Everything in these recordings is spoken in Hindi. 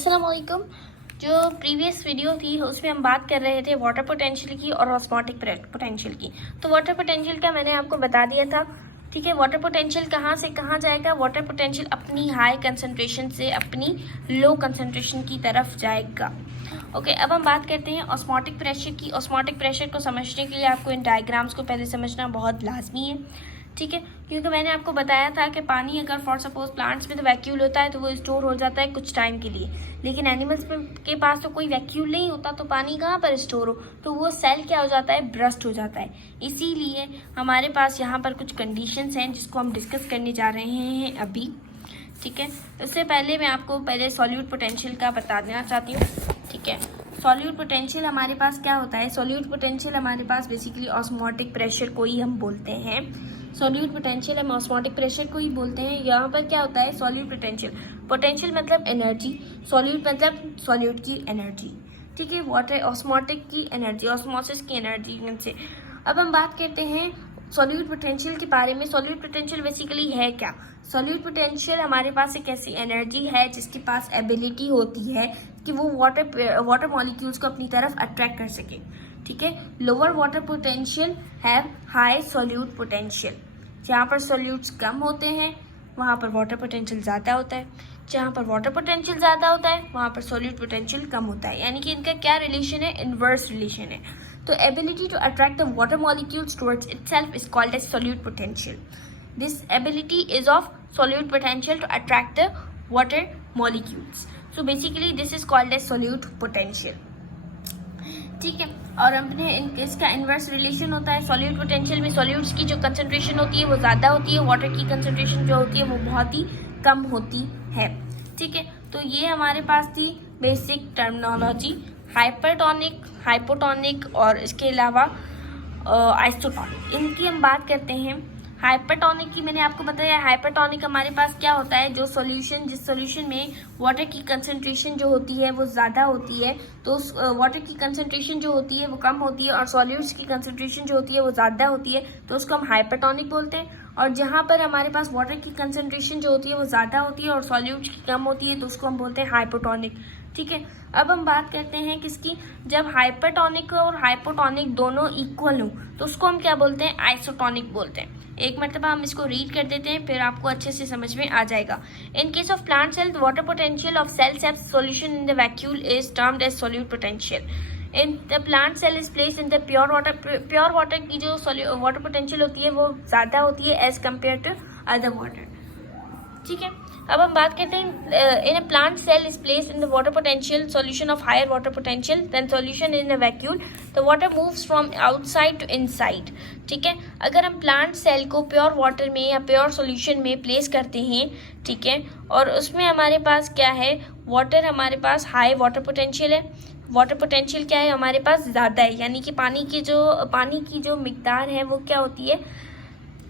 अस्सलाम वालेकुम। जो प्रीवियस वीडियो थी उसमें हम बात कर रहे थे वाटर पोटेंशियल की और ऑस्मोटिक पोटेंशियल की। तो वाटर पोटेंशियल का मैंने आपको बता दिया था, ठीक है। वाटर पोटेंशियल कहाँ से कहाँ जाएगा? वाटर पोटेंशियल अपनी हाई कंसंट्रेशन से अपनी लो कंसंट्रेशन की तरफ जाएगा। ओके, अब हम बात करते हैं ऑस्मोटिक प्रेशर की। ऑस्मोटिक प्रेशर को समझने के लिए आपको इन डायग्राम्स को पहले समझना बहुत लाजमी है, ठीक है। क्योंकि मैंने आपको बताया था कि पानी अगर फॉर सपोज प्लांट्स में तो वैक्यूल होता है तो वो स्टोर हो जाता है कुछ टाइम के लिए, लेकिन एनिमल्स के पास तो कोई वैक्यूल नहीं होता, तो पानी कहाँ पर स्टोर हो? तो वो सेल क्या हो जाता है? ब्रस्ट हो जाता है। इसीलिए हमारे पास यहाँ पर कुछ कंडीशंस हैं जिसको हम डिस्कस करने जा रहे हैं अभी, ठीक है। उससे पहले मैं आपको पहले सॉल्यूट पोटेंशियल का बता देना चाहती हूँ, ठीक है। सॉल्यूट पोटेंशियल हमारे पास क्या होता है? सॉल्यूट पोटेंशियल हमारे पास बेसिकली ऑस्मोटिक प्रेशर को ही हम बोलते हैं। सॉल्यूट पोटेंशियल हम ऑस्मोटिक प्रेशर को ही बोलते हैं। यहाँ पर क्या होता है? सॉल्यूट पोटेंशियल, पोटेंशियल मतलब एनर्जी, सॉल्यूट मतलब सॉल्यूट की एनर्जी, ठीक है। वाटर ऑस्मोटिक की एनर्जी, ऑस्मोसिस की एनर्जी में से। अब हम बात करते हैं सॉल्यूट पोटेंशियल के बारे में। सॉल्यूट पोटेंशियल बेसिकली है क्या? सॉल्यूट पोटेंशियल हमारे पास एक ऐसी एनर्जी है जिसके पास एबिलिटी होती है कि वो वाटर मॉलिक्यूल्स को अपनी तरफ अट्रैक्ट कर सके, ठीक है। Lower water potential have high solute potential. जहाँ पर सॉल्यूट्स कम होते हैं वहाँ पर वाटर पोटेंशियल ज़्यादा होता है, जहाँ पर वाटर पोटेंशियल ज़्यादा होता है वहाँ पर सॉल्यूट पोटेंशियल कम होता है। यानी कि इनका क्या रिलेशन है? इनवर्स रिलेशन है। तो ability to attract the water molecules towards itself is called as solute potential. This ability is of solute potential to attract the water molecules. So basically this is called as solute potential, ठीक है। और अपने इसका इन्वर्स रिलेशन होता है। सॉल्यूट पोटेंशियल में सॉल्यूट्स की जो कंसंट्रेशन होती है वो ज़्यादा होती है, वाटर की कंसंट्रेशन जो होती है वो बहुत ही कम होती है, ठीक है। तो ये हमारे पास थी बेसिक टर्मिनोलॉजी, हाइपरटोनिक, हाइपोटोनिक और इसके अलावा आइसोटोनिक। इनकी हम बात करते हैं। हाइपरटोनिक की मैंने आपको बताया। हाइपरटोनिक हमारे पास क्या होता है? जो सॉल्यूशन, जिस सॉल्यूशन में वाटर की कंसंट्रेशन जो होती है वो ज़्यादा होती है, तो उस वाटर की कंसंट्रेशन जो होती है वो कम होती है और सॉल्यूट्स की कंसंट्रेशन जो होती है वो ज़्यादा होती है, तो उसको हम हाइपरटोनिक बोलते हैं। और जहाँ पर हमारे पास वाटर की कंसंट्रेशन जो होती है वो ज़्यादा होती है और सॉल्यूट्स की कम होती है, तो उसको हम बोलते हैं हाइपोटोनिक, ठीक है। अब हम बात करते हैं किसकी? जब हाइपरटोनिक और हाइपोटोनिक दोनों इक्वल हों तो उसको हम क्या बोलते हैं? आइसोटोनिक बोलते हैं। एक मरतबा हम इसको रीड कर देते हैं फिर आपको अच्छे से समझ में आ जाएगा। In case of plant cell, water potential of cells have solution in the vacuole is termed as solute potential. In the plant cell is place in the pure water. Pure water की जो वाटर पोटेंशियल होती है वो ज़्यादा होती है as compared to other water, ठीक है। अब हम बात करते हैं in a plant cell is place in the water potential solution of higher water potential than solution in a vacuole, the water moves from outside to inside, ठीक है। अगर हम प्लांट सेल को प्योर वाटर में या प्योर सॉल्यूशन में प्लेस करते हैं, ठीक है, और उसमें हमारे पास क्या है? वाटर हमारे पास हाई वाटर पोटेंशियल है। वाटर पोटेंशियल क्या है? हमारे पास ज़्यादा है, यानी कि पानी की जो मिकदार है वो क्या होती है?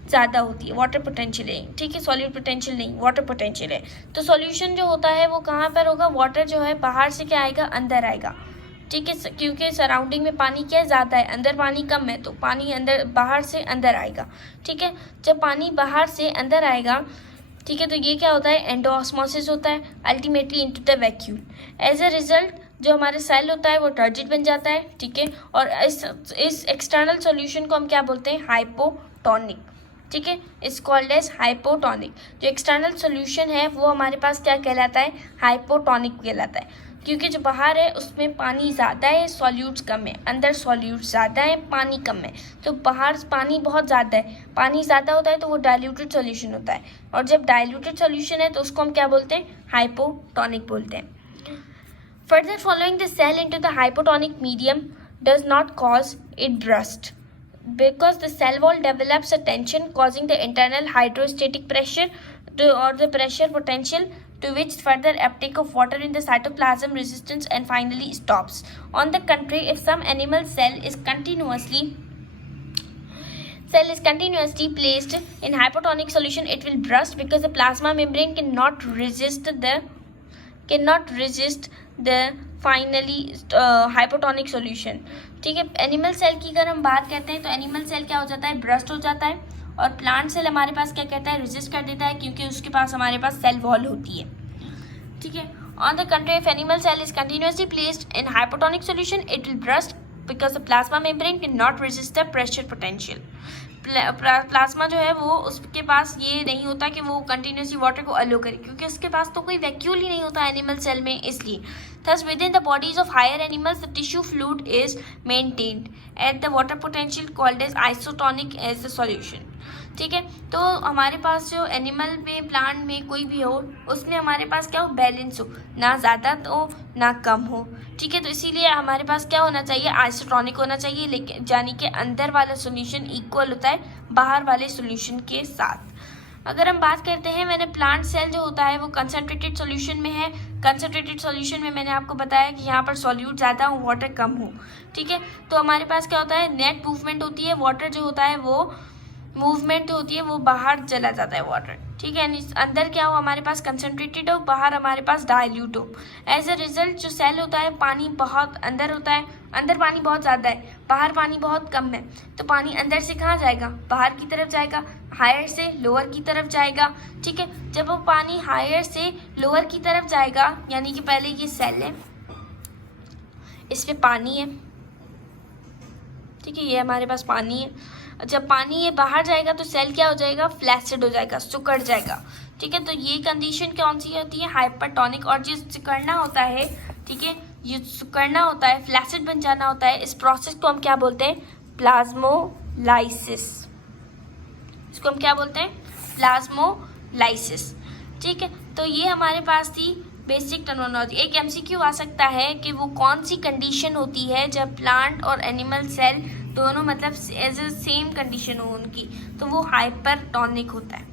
ज़्यादा होती है। वाटर पोटेंशियल है, ठीक है, सॉल्यूट पोटेंशियल नहीं, वाटर पोटेंशियल है। तो सॉल्यूशन जो होता है वो कहाँ पर होगा? वाटर जो है बाहर से क्या आएगा? अंदर आएगा, ठीक है। क्योंकि सराउंडिंग में पानी क्या ज़्यादा है, अंदर पानी कम है, तो पानी अंदर बाहर से अंदर आएगा, ठीक है। जब पानी बाहर से अंदर आएगा, ठीक है, तो ये क्या होता है? एंडोऑस्मोसिस होता है ultimately into the vacuole. As a result जो हमारे सेल होता है वो टर्जिड बन जाता है, ठीक है। और इस एक्सटर्नल सॉल्यूशन को हम क्या बोलते हैं? हाइपोटोनिक, ठीक है, इज कॉल्ड एज हाइपोटोनिक। जो एक्सटर्नल सॉल्यूशन है वो हमारे पास क्या कहलाता है? हाइपोटोनिक कहलाता है। क्योंकि जो बाहर है उसमें पानी ज़्यादा है, सॉल्यूट्स कम है, अंदर सॉल्यूट्स ज़्यादा है, पानी कम है। तो बाहर पानी बहुत ज़्यादा है, पानी ज़्यादा होता है तो वो डाइल्यूटेड सॉल्यूशन होता है, और जब डाइल्यूटेड सॉल्यूशन है तो उसको हम क्या बोलते हैं? हाइपोटोनिक बोलते हैं। Further, following the cell into the hypotonic medium does not cause it burst because the cell wall develops a tension causing the internal hydrostatic pressure or the pressure potential to which further uptake of water in the cytoplasm resistance and finally stops. On the contrary, if some animal cell is continuously placed in hypotonic solution, it will burst because the plasma membrane cannot resist the finally hypotonic solution, ठीक है। एनिमल सेल की अगर हम बात करते हैं तो एनिमल सेल क्या हो जाता है? ब्रस्ट हो जाता है। और प्लांट सेल हमारे पास क्या कहता है? रेजिस्ट कर देता है, क्योंकि उसके पास हमारे पास सेल वॉल होती है, ठीक है। On the country if animal cell is continuously placed in hypotonic solution it will burst because the plasma membrane can not resist the pressure potential. Plasma जो है वो उसके पास ये नहीं होता कि वो कंटिन्यूसली वाटर को अलो करे, क्योंकि उसके पास तो कोई वैक्यूल ही नहीं होता एनिमल सेल में, इसलिए thus within the bodies of higher animals the tissue fluid is maintained at the water potential called as isotonic as the solution। ठीक है, तो हमारे पास जो एनिमल में प्लांट में कोई भी हो उसमें हमारे पास क्या हो, बैलेंस हो, ना ज़्यादा हो ना कम हो। ठीक है, तो इसीलिए हमारे पास क्या होना चाहिए, आइसोटोनिक होना चाहिए, लेकिन यानी कि अंदर वाला सॉल्यूशन इक्वल होता है बाहर वाले सॉल्यूशन के साथ। अगर हम बात करते हैं, मैंने प्लांट सेल जो होता है वो कंसनट्रेटेड सॉल्यूशन में है। कंसनट्रेटेड सॉल्यूशन में मैंने आपको बताया कि यहाँ पर सॉल्यूट ज़्यादा हो, वाटर कम हो। ठीक है, तो हमारे पास क्या होता है, नेट मूवमेंट होती है, वाटर जो होता है वो मूवमेंट जो होती है वो बाहर चला जाता है वाटर। ठीक है, अंदर क्या हो, हमारे पास कंसनट्रेटेड हो, बाहर हमारे पास डाइल्यूट हो। एज अ रिजल्ट जो सेल होता है पानी बहुत अंदर होता है, अंदर पानी बहुत ज़्यादा है, बाहर पानी बहुत कम है, तो पानी अंदर से कहाँ जाएगा, बाहर की तरफ जाएगा, हायर से लोअर की तरफ जाएगा। ठीक है, जब वो पानी हायर से लोअर की तरफ जाएगा, यानी कि पहले ये सेल है, इसमें पानी है, ठीक है, ये हमारे पास पानी है। जब पानी ये बाहर जाएगा तो सेल क्या हो जाएगा, फ्लैसिड हो जाएगा, सिकुड़ जाएगा। ठीक है, तो ये कंडीशन कौन सी होती है, हाइपरटोनिक। और जो सिकुड़ना होता है, ठीक है, ये सिकुड़ना होता है, फ्लैसिड बन जाना होता है, इस प्रोसेस को हम क्या बोलते हैं, प्लाज्मोलाइसिस। इसको हम क्या बोलते हैं, प्लाज्मोलाइसिस। ठीक है, तो ये हमारे पास थी बेसिक टर्मिनोलॉजी। एक एमसीक्यू आ सकता है कि वो कौन सी कंडीशन होती है जब प्लांट और एनिमल सेल दोनों मतलब एज ए सेम कंडीशन हो उनकी, तो वो हाइपरटोनिक होता है।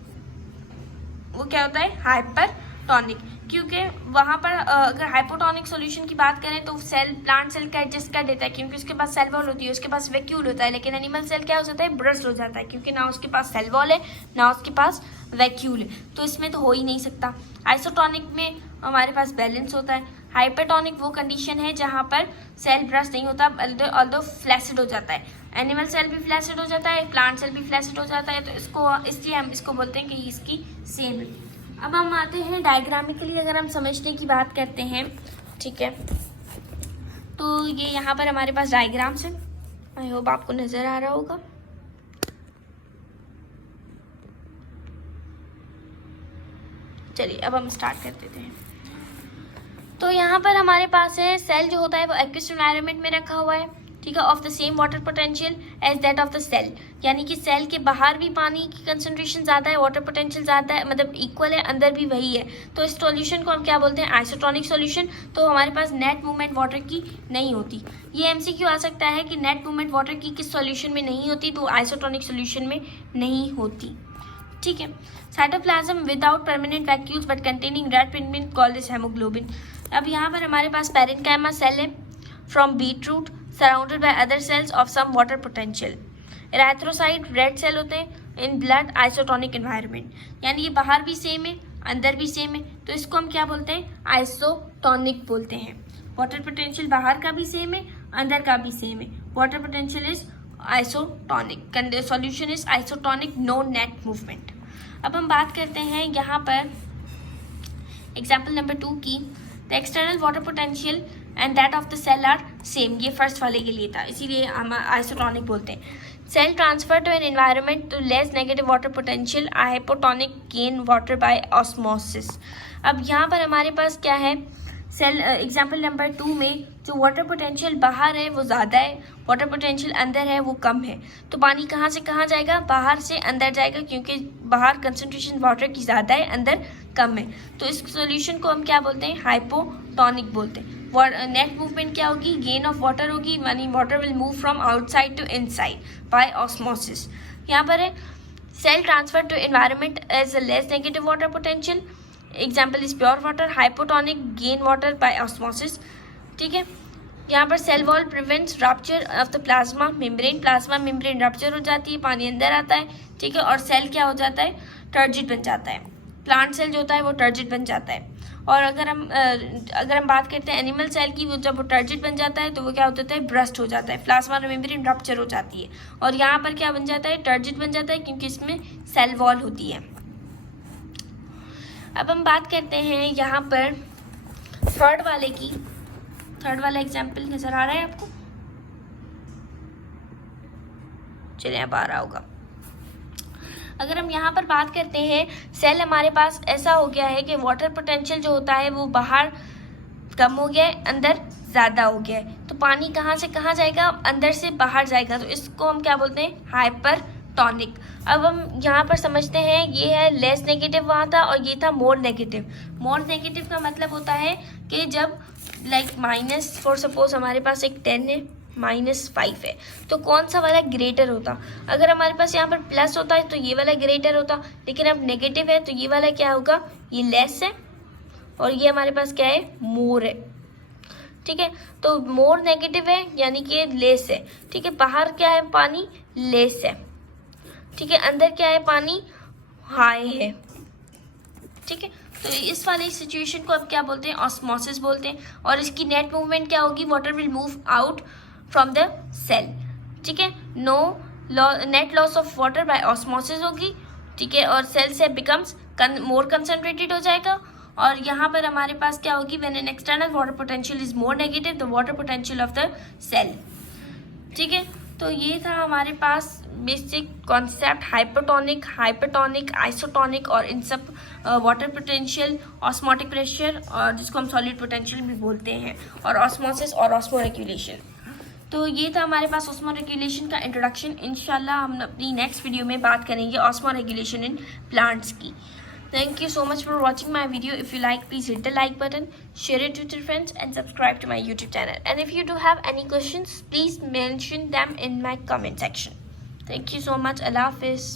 वो क्या होता है, हाइपरटोनिक, क्योंकि वहाँ पर अगर हाइपोटोनिक सॉल्यूशन की बात करें तो सेल प्लांट सेल का एडजस्ट कर देता है, क्योंकि उसके पास सेल वॉल होती है, उसके पास वैक्यूल होता है। लेकिन एनिमल सेल क्या हो जाता है, ब्रस्ट हो जाता है, क्योंकि ना उसके पास सेल वॉल है ना उसके पास वैक्यूल है, तो इसमें तो हो ही नहीं सकता। आइसोटोनिक में हमारे पास बैलेंस होता है। हाइपरटोनिक वो कंडीशन है जहाँ पर सेल ब्रस्ट नहीं होता, ऑल्दो फ्लैसिड हो जाता है। एनिमल सेल भी फ्लैसिड हो जाता है, प्लांट सेल भी फ्लैसिड हो जाता है, तो इसको इसलिए हम इसको बोलते हैं कि इसकी सेम है। अब हम आते हैं डायग्रामिकली, अगर हम समझने की बात करते हैं, ठीक है, तो ये यहाँ पर हमारे पास डायग्राम्स है, आई होप आपको नज़र आ रहा होगा। चलिए अब हम स्टार्ट कर देते हैं। तो यहाँ पर हमारे पास है सेल जो होता है वो एक्वियस एनवायरनमेंट में रखा हुआ है, ठीक है, of the same water potential as that of the cell, यानी कि सेल के बाहर भी पानी की कंसंट्रेशन ज़्यादा है, वाटर पोटेंशियल ज़्यादा है, मतलब इक्वल है, अंदर भी वही है। तो इस सॉल्यूशन को हम क्या बोलते हैं, आइसोटोनिक सॉल्यूशन। तो हमारे पास नेट मूवमेंट वाटर की नहीं होती। ये एमसीक्यू आ सकता है कि नेट मूवमेंट वाटर की किस सॉल्यूशन में नहीं होती, तो आइसोटोनिक सॉल्यूशन में नहीं होती। ठीक है, cytoplasm without permanent vacuoles but containing red pigment called is haemoglobin. अब यहाँ पर हमारे पास पैरेन्काइमा सेल है from beetroot surrounded by other cells of some water potential. Erythrocyte red cell होते हैं इन ब्लड आइसोटोनिक एनवायरनमेंट, यानी ये बाहर भी सेम है अंदर भी सेम है, तो इसको हम क्या बोलते हैं, आइसोटोनिक बोलते हैं। वाटर पोटेंशियल बाहर का भी सेम है अंदर का भी सेम है, water potential is isotonic, solution is isotonic, no net movement. अब हम बात करते हैं यहाँ पर एग्जाम्पल नंबर 2 की। The external water potential and that of the cell are same, ये फर्स्ट वाले के लिए था, इसीलिए हम आइसोटोनिक बोलते हैं। Cell transfer to an environment to less negative water potential, hypotonic gain water by osmosis. अब यहाँ पर हमारे पास क्या है, सेल एग्जाम्पल नंबर 2 में जो वाटर पोटेंशियल बाहर है वो ज़्यादा है, वाटर पोटेंशियल अंदर है वो कम है, तो पानी कहाँ से कहाँ जाएगा, बाहर से अंदर जाएगा, क्योंकि बाहर कंसंट्रेशन वाटर की ज़्यादा है अंदर कम है। तो इस सॉल्यूशन को हम क्या बोलते हैं, हाइपोटोनिक बोलते हैं। नेट मूवमेंट क्या होगी, गेन ऑफ वाटर होगी, यानी water will move from outside to inside by osmosis. यहाँ पर है cell transfer to environment as a less negative water potential, example is pure water, hypotonic gain water by osmosis. ठीक है, यहाँ पर cell wall prevents rupture of the plasma membrane, plasma membrane rupture हो जाती है, पानी अंदर आता है, ठीक है, और सेल क्या हो जाता है, टर्जिड बन जाता है। प्लांट सेल जो होता है वो टर्जिड बन जाता है। और अगर हम बात करते हैं एनिमल सेल की, वो जब वो टर्जिड बन जाता है तो वो क्या होता है, ब्रस्ट हो जाता है, प्लाज्मा मेम्ब्रेन रप्चर हो जाती है, और यहाँ पर क्या बन जाता है, टर्जिड बन जाता है, क्योंकि इसमें सेल वॉल होती है। अब हम बात करते हैं यहाँ पर थर्ड वाला एग्जाम्पल नजर आ रहा है आपको? चलिए अब आ रहा होगा। अगर हम यहाँ पर बात करते हैं, सेल हमारे पास ऐसा हो गया है कि वाटर पोटेंशियल जो होता है वो बाहर कम हो गया है, अंदर ज़्यादा हो गया है। तो पानी कहाँ से कहाँ जाएगा? अंदर से बाहर जाएगा। तो इसको हम क्या बोलते हैं? हाइपरटोनिक। अब हम यहाँ पर समझते हैं, ये है लेस नेगेटिव वहाँ था और ये था मोर नेगेटिव। मोर नेगेटिव का मतलब होता है कि जब लाइक माइनस, फॉर सपोज हमारे पास एक 10 है, -5 है, तो कौन सा वाला ग्रेटर होता? अगर हमारे पास यहाँ पर प्लस होता है तो ये वाला ग्रेटर होता, लेकिन अब नेगेटिव है तो ये वाला क्या होगा? ये लेस है और ये हमारे पास क्या है? मोर है। ठीक है, तो मोर नेगेटिव है यानी कि लेस है। ठीक है, बाहर क्या है? पानी लेस है। ठीक है, अंदर क्या है? पानी हाई है। ठीक है, तो इस वाली सिचुएशन को अब क्या बोलते हैं? ऑस्मोसिस बोलते हैं। और इसकी नेट मूवमेंट क्या होगी? Water will move out from the cell. ठीक है, no net loss of water by osmosis होगी। ठीक है, और सेल से बिकम्स मोर कंसंट्रेटेड हो जाएगा। और यहाँ पर हमारे पास क्या होगी? When an external water potential is more negative the water potential of the cell. ठीक है, तो ये था हमारे पास बेसिक कॉन्सेप्ट हाइपरटोनिक, आइसोटोनिक और इन सब वाटर पोटेंशियल, ऑस्मोटिक प्रेशर और जिसको हम सॉलिड पोटेंशियल भी बोलते हैं, और ऑस्मोसिस और ऑस्मोरेगुलेशन। तो ये था हमारे पास ऑस्मोरेगुलेशन का इंट्रोडक्शन। इंशाल्लाह हम अपनी नेक्स्ट वीडियो में बात करेंगे ऑस्मोरेगुलेशन इन प्लांट्स की। Thank you so much for watching my video. If you like, please hit the like button, share it with your friends and subscribe to my YouTube channel. And if you do have any questions, please mention them in my comment section. Thank you so much. Allah Hafiz.